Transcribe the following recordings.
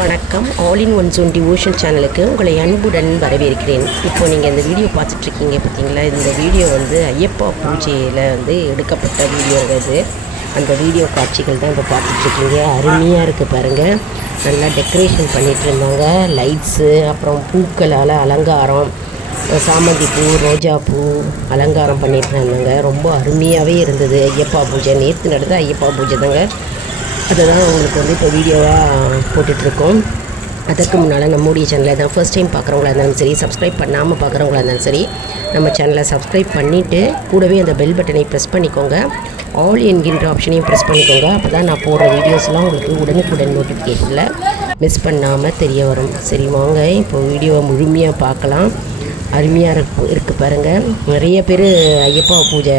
வணக்கம். All in one John devotion சேனலுக்கு உங்களை அன்புடன் வரவேற்கிறேன். இப்போ நீங்கள் இந்த வீடியோ பார்த்துட்ருக்கீங்க பார்த்தீங்களா, இந்த வீடியோ ஐயப்பா பூஜையில் எடுக்கப்பட்ட வீடியோங்க இது. அந்த வீடியோ காட்சிகள் தான் இப்போ பார்த்துட்ருக்கீங்க. அருமையாக இருக்குது பாருங்கள். நல்லா டெக்கரேஷன் பண்ணிகிட்டு இருந்தாங்க. லைட்ஸு, அப்புறம் பூக்களால் அலங்காரம், சாமந்தி பூ, ரோஜா பூ அலங்காரம் பண்ணிகிட்டு இருந்தாங்க. ரொம்ப அருமையாகவே இருந்தது ஐயப்பா பூஜை. நேற்று நடந்த ஐயப்பா பூஜை தாங்க. அதை தான் உங்களுக்கு இப்போ வீடியோவாக போட்டுட்ருக்கோம். அதற்கு முன்னால் நம்முடைய சேனலை தான் ஃபர்ஸ்ட் டைம் பார்க்குறவங்களா இருந்தாலும் சரி, சப்ஸ்கிரைப் பண்ணாமல் பார்க்குறவங்களா இருந்தாலும் சரி, நம்ம சேனலை சப்ஸ்கிரைப் பண்ணிவிட்டு கூடவே அந்த பெல் பட்டனை ப்ரெஸ் பண்ணிக்கோங்க. ஆல் என்கின்ற ஆப்ஷனையும் ப்ரெஸ் பண்ணிக்கோங்க. அப்போ தான் நான் போடுற வீடியோஸ்லாம் உங்களுக்கு உடனுக்குடன் நோட்டிஃபிகேஷனில் மிஸ் பண்ணாமல் தெரிய வரும். சரி வாங்க, இப்போ வீடியோவை முழுமையாக பார்க்கலாம். அருமையாக இருக்குது பாருங்கள். நிறைய பேர் ஐயப்பா பூஜை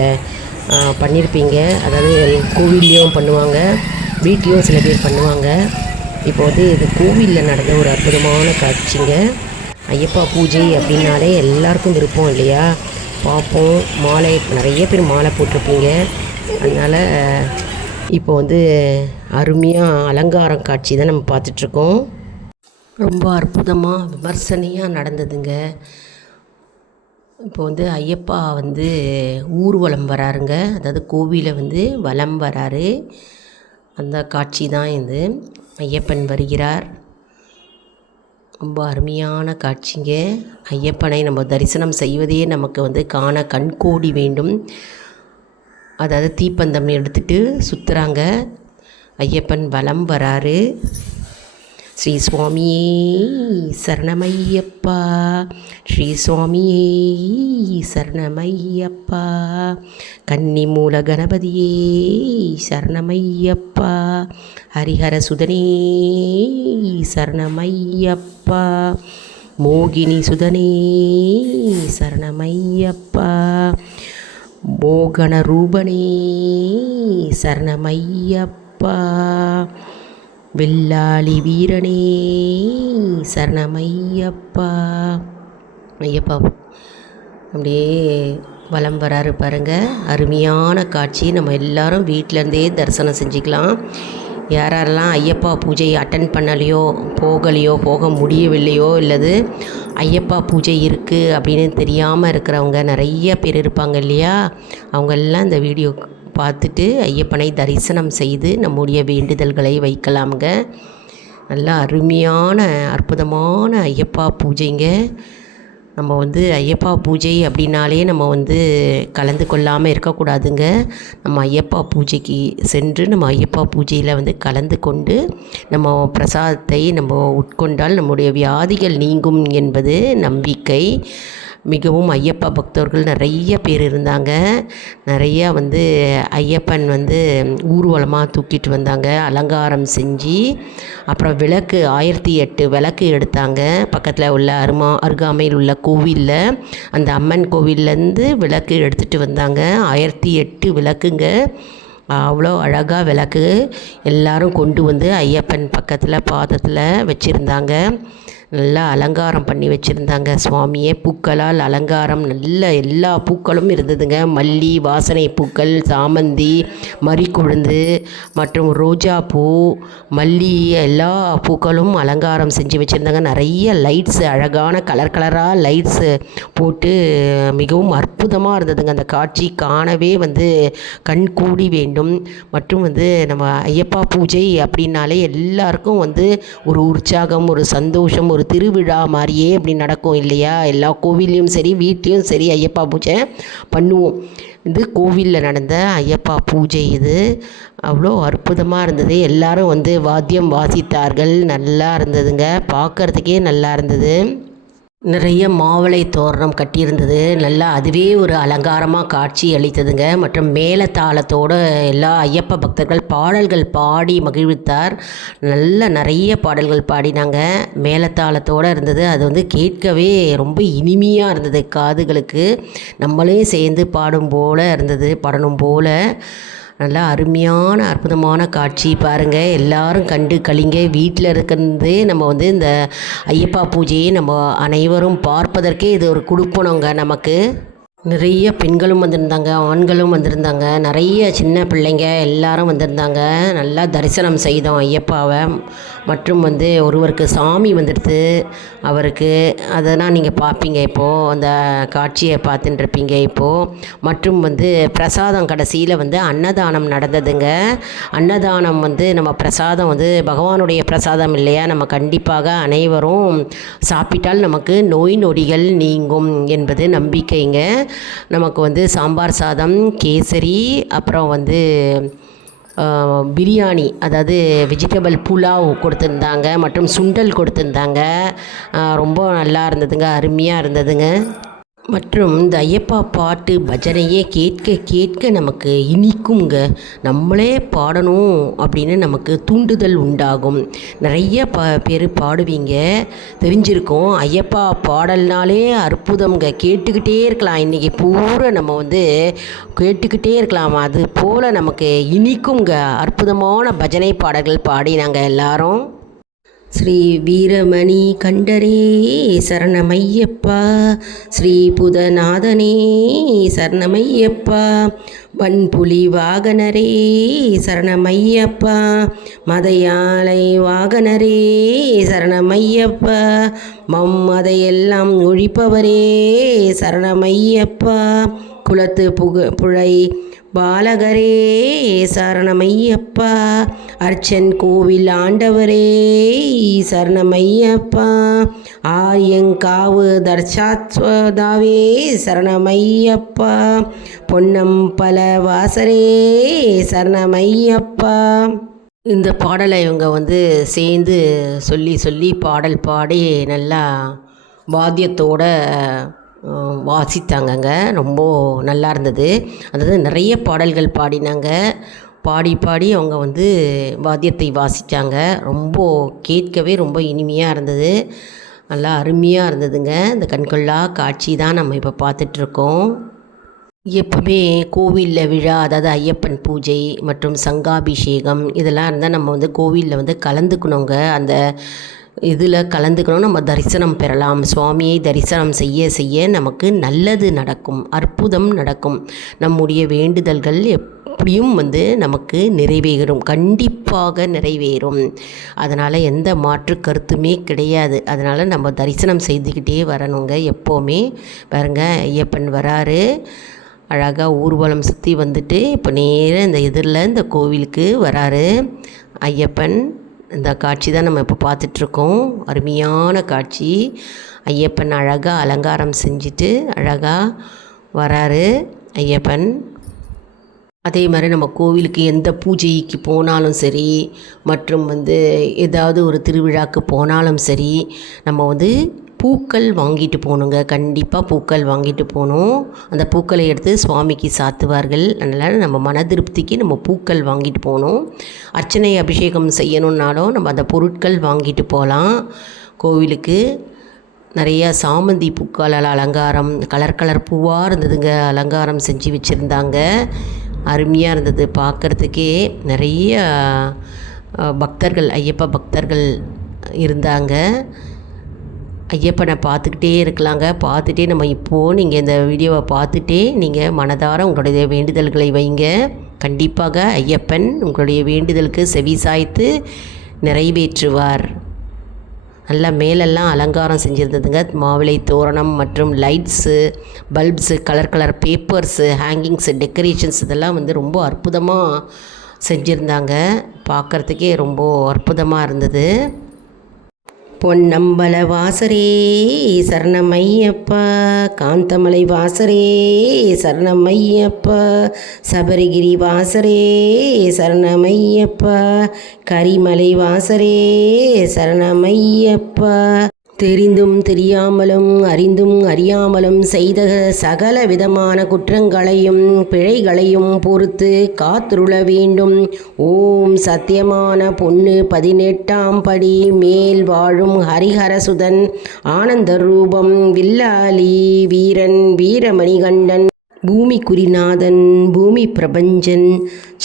பண்ணியிருப்பீங்க. அதாவது கோவில்லையும் பண்ணுவாங்க, வீட்லேயும் சில பேர் பண்ணுவாங்க. இப்போ இது கோவிலில் நடந்த ஒரு அற்புதமான காட்சிங்க. ஐயப்பா பூஜை அப்படின்னாலே எல்லாருக்கும் விருப்பம் இல்லையா? பார்ப்போம். மாலை நிறைய பேர் மாலை போட்டிருப்பீங்க. அதனால் இப்போ அருமையாக அலங்காரம் காட்சி தான் நம்ம பார்த்துட்ருக்கோம். ரொம்ப அற்புதமாக விமர்சனையாக நடந்ததுங்க. இப்போ ஐயப்பா ஊர்வலம் வராருங்க. அதாவது கோவிலை வலம் வராரு. அந்த காட்சி தான் இது. ஐயப்பன் வருகிறார். ரொம்ப அருமையான காட்சிங்க. ஐயப்பனை நம்ம தரிசனம் செய்வதே நமக்கு காண கண்கோடி வேண்டும். அதாவது தீப்பந்தம் எடுத்துகிட்டு சுற்றுறாங்க. ஐயப்பன் வலம் வராரு. ஸ்ரீ சுவாமியே சரணமையப்பா, ஸ்ரீ சுவாமியே சரணமையப்பா, கன்னி மூல கணபதியே சரணமையப்பா, ஹரிஹர சுதனே சரணமையப்பா, மோகினி சுதனே சரணமையப்பா, மோகன ரூபனே சரணமையப்பா, வெள்ளாளி வீரனே சரணமையப்பா. ஐயப்பா அப்படியே வலம் வராரு பாருங்கள். அருமையான காட்சி. நம்ம எல்லாரும் வீட்டிலேருந்தே தரிசனம் செஞ்சுக்கலாம். யாரெல்லாம் ஐயப்பா பூஜையை அட்டன் பண்ணலையோ, போக முடியவில்லையோ, இல்லது ஐயப்பா பூஜை இருக்குது அப்படின்னு தெரியாமல் இருக்கிறவங்க நிறைய பேர் இருப்பாங்க இல்லையா? அவங்கெல்லாம் இந்த வீடியோ பார்த்துட்டு ஐயப்பனை தரிசனம் செய்து நம்முடைய வேண்டுதல்களை வைக்கலாமுங்க. நல்லா அருமையான அற்புதமான ஐயப்பா பூஜைங்க. நம்ம ஐயப்பா பூஜை அப்படின்னாலே நம்ம கலந்து கொள்ளாமல் இருக்கக்கூடாதுங்க. நம்ம ஐயப்பா பூஜைக்கு சென்று நம்ம ஐயப்பா பூஜையில் கலந்து கொண்டு நம்ம பிரசாதத்தை நம்ம உட்கொண்டால் நம்முடைய வியாதிகள் நீங்கும் என்பது நம்பிக்கை. மிகவும் ஐயப்பா பக்தர்கள் நிறைய பேர் இருந்தாங்க. நிறையா ஐயப்பன் ஊர்வலமாக தூக்கிட்டு வந்தாங்க, அலங்காரம் செஞ்சு. அப்புறம் விளக்கு 1008 விளக்கு எடுத்தாங்க. பக்கத்தில் உள்ள அருகாமையில் உள்ள கோவிலில், அந்த அம்மன் கோவில்லேருந்து விளக்கு எடுத்துகிட்டு வந்தாங்க. 1008 விளக்குங்க. அவ்வளோ அழகாக விளக்கு எல்லாரும் கொண்டு ஐயப்பன் பக்கத்தில் பாதத்தில் வச்சுருந்தாங்க. நல்லா அலங்காரம் பண்ணி வச்சுருந்தாங்க சுவாமியை. பூக்களால் அலங்காரம், நல்ல எல்லா பூக்களும் இருந்ததுங்க. மல்லி, வாசனை பூக்கள், சாமந்தி, மறிக்கொழுந்து மற்றும் ரோஜா பூ, மல்லி, எல்லா பூக்களும் அலங்காரம் செஞ்சு வச்சுருந்தாங்க. நிறைய லைட்ஸு, அழகான கலராக லைட்ஸு போட்டு மிகவும் அற்புதமாக இருந்ததுங்க. அந்த காட்சி காணவே கண் கூடி வேண்டும். மற்றும் நம்ம ஐயப்பா பூஜை அப்படின்னாலே எல்லாருக்கும் ஒரு உற்சாகம், ஒரு சந்தோஷம், ஒரு திருவிழா மாதிரியே அப்படி நடக்கும் இல்லையா? எல்லா கோவில்லையும் சரி, வீட்லேயும் சரி ஐயப்பா பூஜை பண்ணுவோம். இது கோவிலில் நடந்த ஐயப்பா பூஜை. இது அவ்வளோ அற்புதமாக இருந்தது. எல்லாரும் வாத்தியம் வாசித்தார்கள். நல்லா இருந்ததுங்க, பார்க்குறதுக்கே நல்லா இருந்தது. நிறைய மாவளை தோரணம் கட்டியிருந்தது. நல்லா அதுவே ஒரு அலங்காரமாக காட்சி அளித்ததுங்க. மற்றும் மேளதாளத்தோடு எல்லா ஐயப்ப பக்தர்கள் பாடல்கள் பாடி மகிழ்வித்தார். நிறைய பாடல்கள் பாடினாங்க. மேளதாளத்தோடு இருந்தது. அது கேட்கவே ரொம்ப இனிமையாக இருந்தது காதுகளுக்கு. நம்மளே சேர்ந்து பாடணும் போல். நல்லா அருமையான அற்புதமான காட்சி பாருங்கள். எல்லாரும் கண்டு கழிங்க. வீட்டில் இருக்கிறது நம்ம இந்த ஐயப்பா பூஜையை நம்ம அனைவரும் பார்ப்பதற்கே இது ஒரு கொடுப்பனங்க நமக்கு. நிறைய பெண்களும் வந்திருந்தாங்க, ஆண்களும் வந்திருந்தாங்க, நிறைய சின்ன பிள்ளைங்க எல்லாரும் வந்திருந்தாங்க. நல்லா தரிசனம் செய்தோம் ஐயப்பாவை. மற்றும் வந்து ஒருவருக்கு சாமி வந்துடுது அவருக்கு, அதெல்லாம் நீங்கள் பார்ப்பீங்க இப்போது, அந்த காட்சியை பார்த்துட்டுருப்பீங்க இப்போது. மற்றும் வந்து பிரசாதம் கடைசியில் வந்து அன்னதானம் நடந்ததுங்க. அன்னதானம் வந்து நம்ம பிரசாதம் வந்து பகவானுடைய பிரசாதம் இல்லையா, நம்ம கண்டிப்பாக அனைவரும் சாப்பிட்டால் நமக்கு நோய் நொடிகள் நீங்கும் என்பது நம்பிக்கைங்க. நமக்கு வந்து சாம்பார் சாதம், கேசரி, அப்புறம் வந்து பிரியாணி, அதாவது வெஜிடபிள் புலாவ் கொடுத்துருந்தாங்க மற்றும் சுண்டல் கொடுத்துருந்தாங்க. ரொம்ப நல்லா இருந்ததுங்க, அருமையாக இருந்ததுங்க. மற்றும் இந்த ஐயப்பா பாட்டு பஜனையே கேட்க கேட்க நமக்கு இனிக்குங்க. நம்மளே பாடணும் அப்படின்னு நமக்கு தூண்டுதல் உண்டாகும். நிறைய பேர் பாடுவீங்க, தெரிஞ்சிருக்கோம். ஐயப்பா பாடல்னாலே அற்புதங்க, கேட்டுக்கிட்டே இருக்கலாம். இன்றைக்கி பூரா நம்ம வந்து கேட்டுக்கிட்டே இருக்கலாம். அது போல் நமக்கு இனிக்குங்க. அற்புதமான பஜனை பாடல்கள் பாடி நாங்கள் எல்லாரும். ஸ்ரீ வீரமணி கண்டரே சரணமையப்பா, ஸ்ரீ புதநாதனே சரணமையப்பா, வன்புலி வாகனரே சரணமையப்பா, மதையாளை வாகனரே சரணமையப்பா, மதையெல்லாம் ஒழிப்பவரே சரணமையப்பா, குலத்து புழை பாலகரே சரணமையப்பா, அர்ச்சன் கோவில் ஆண்டவரே சரணமையப்பா, ஆரியங்காவு தர்ஷாத்வதாவே சரணமையப்பா, பொன்னம்பல வாசரே சரணமையப்பா. இந்த பாடலை இவங்க வந்து சேர்ந்து சொல்லி சொல்லி பாடல் பாடி நல்லா வாத்தியத்தோட வாசித்தாங்கங்க. ரொம்ப நல்லா இருந்தது. அதாவது நிறைய பாடல்கள் பாடினாங்க. பாடி பாடி அவங்க வந்து வாத்தியத்தை வாசித்தாங்க. ரொம்ப கேட்கவே ரொம்ப இனிமையாக இருந்தது, நல்லா அருமையாக இருந்ததுங்க. இந்த கண்கொள்ளா காட்சி தான் நம்ம இப்போ பார்த்துட்ருக்கோம். எப்பவுமே கோவிலில் விழா, அதாவது ஐயப்பன் பூஜை மற்றும் சங்காபிஷேகம் இதெல்லாம் இருந்தால் நம்ம வந்து கோவிலில் வந்து கலந்துக்கணுங்க. அந்த இதில் கலந்துக்கணும், நம்ம தரிசனம் பெறலாம். சுவாமியை தரிசனம் செய்ய செய்ய நமக்கு நல்லது நடக்கும், அற்புதம் நடக்கும். நம்முடைய வேண்டுதல்கள் எப்படியும் வந்து நமக்கு நிறைவேறும், கண்டிப்பாக நிறைவேறும். அதனால் எந்த மாற்று கருத்துமே கிடையாது. அதனால் நம்ம தரிசனம் செய்துக்கிட்டே வரணுங்க எப்போவுமே. பாருங்க, ஐயப்பன் வராரு, அழகாக ஊர்வலம் சுற்றி வந்துட்டு இப்போ நேராக இந்த எதிரில் இந்த கோவிலுக்கு வராரு ஐயப்பன். இந்த காட்சி தான் நம்ம இப்போ பார்த்துட்ருக்கோம். அருமையான காட்சி. ஐயப்பன் அழகாக அலங்காரம் செஞ்சுட்டு அழகாக வராரு ஐயப்பன். அதே மாதிரி நம்ம கோவிலுக்கு எந்த பூஜைக்கு போனாலும் சரி, மற்றும் வந்து ஏதாவது ஒரு திருவிழாக்கு போனாலும் சரி, நம்ம வந்து பூக்கள் வாங்கிட்டு போகணுங்க. கண்டிப்பாக பூக்கள் வாங்கிட்டு போகணும். அந்த பூக்களை எடுத்து சுவாமிக்கு சாத்துவார்கள். அதனால் நம்ம மன திருப்திக்கு நம்ம பூக்கள் வாங்கிட்டு போகணும். அர்ச்சனை அபிஷேகம் செய்யணுன்னாலும் நம்ம அந்த பொருட்கள் வாங்கிட்டு போகலாம். கோவிலுக்கு நிறையா சாமந்தி பூக்களால் அலங்காரம், கலர் கலர் பூவாக இருந்ததுங்க, அலங்காரம் செஞ்சு வச்சுருந்தாங்க. அருமையாக இருந்தது பார்க்குறதுக்கே. நிறைய பக்தர்கள், ஐயப்பா பக்தர்கள் இருந்தாங்க. ஐயப்பனை பார்த்துக்கிட்டே இருக்கலாங்க. பார்த்துட்டே நம்ம இப்போது நீங்கள் இந்த வீடியோவை பார்த்துட்டே நீங்கள் மனதார உங்களுடைய வேண்டுதல்களை வைங்க. கண்டிப்பாக ஐயப்பன் உங்களுடைய வேண்டுதலுக்கு செவி சாய்த்து நிறைவேற்றுவார். நல்லா மேலெல்லாம் அலங்காரம் செஞ்சுருந்ததுங்க. மாவிளை தோரணம் மற்றும் lights, bulbs, colour colour papers, hangings, decorations இதெல்லாம் வந்து ரொம்ப அற்புதமாக செஞ்சுருந்தாங்க. பார்க்குறதுக்கே ரொம்ப அற்புதமாக இருந்தது. பொன்னம்பல வாசரே சரணமையப்பா, காந்தமலை வாசரே சரணமையப்பா, சபரிகிரி வாசரே சரணமையப்பா, கரிமலை வாசரே சரணமையப்பா. தெரிந்தும் தெரியாமலும் அறிந்தும் அறியாமலும் செய்த சகல விதமான குற்றங்களையும் பிழைகளையும் பொறுத்து காத்துருள வேண்டும். ஓம் சத்தியமான பொண்ணு 18ஆம் படி மேல் வாழும் ஹரிஹரசுதன் ஆனந்த ரூபம் வில்லாலி வீரன் வீரமணிகண்டன் பூமிக்குரிநாதன் பூமி பிரபஞ்சன்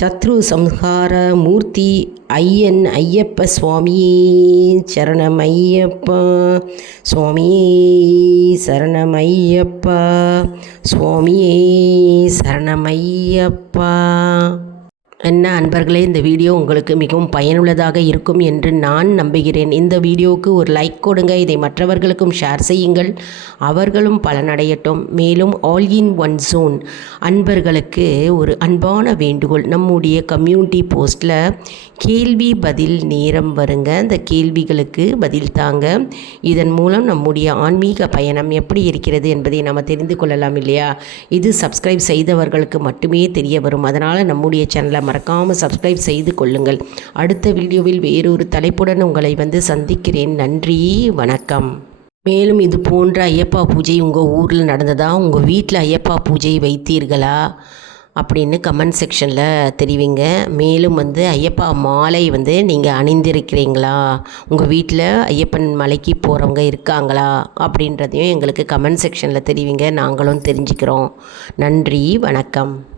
சத்ரு சம்ஹார மூர்த்தி ஐயன் ஐயப்ப சுவாமியே சரணமையப்பா, சுவாமியே சரணமையப்பா, சுவாமியே சரணமையப்பா. என்ன அன்பர்களே, இந்த வீடியோ உங்களுக்கு மிகவும் பயனுள்ளதாக இருக்கும் என்று நான் நம்புகிறேன். இந்த வீடியோவுக்கு ஒரு லைக் கொடுங்க. இதை மற்றவர்களுக்கும் ஷேர் செய்யுங்கள், அவர்களும் பலனடையட்டும். மேலும் ஆல் இன் ஒன் ஜோன் அன்பர்களுக்கு ஒரு அன்பான வேண்டுகோள். நம்முடைய கம்யூனிட்டி போஸ்ட்டில் கேள்வி பதில் நேரம் வருங்க. அந்த கேள்விகளுக்கு பதில் தாங்க. இதன் மூலம் நம்முடைய ஆன்மீக பயணம் எப்படி இருக்கிறது என்பதை நம்ம தெரிந்து கொள்ளலாம் இல்லையா? இது சப்ஸ்கிரைப் செய்தவர்களுக்கு மட்டுமே தெரிய வரும். அதனால் நம்முடைய சேனலை மறக்காமல் சப்ஸ்கிரைப் செய்து கொள்ளுங்கள். அடுத்த வீடியோவில் வேறொரு தலைப்புடன் உங்களை சந்திக்கிறேன். நன்றி, வணக்கம். மேலும் இது போன்ற ஐயப்பா பூஜை உங்கள் ஊரில் நடந்ததா? உங்கள் வீட்டில் ஐயப்பா பூஜை வைத்தீர்களா அப்படின்னு கமெண்ட் செக்ஷனில் தெரிவிங்க. மேலும் ஐயப்பா மாலை நீங்கள் அணிந்திருக்கிறீங்களா? உங்கள் வீட்டில் ஐயப்பன் மலைக்கு போகிறவங்க இருக்காங்களா அப்படின்றதையும் எங்களுக்கு கமெண்ட் செக்ஷனில் தெரிவிங்க. நாங்களும் தெரிஞ்சுக்கிறோம். நன்றி, வணக்கம்.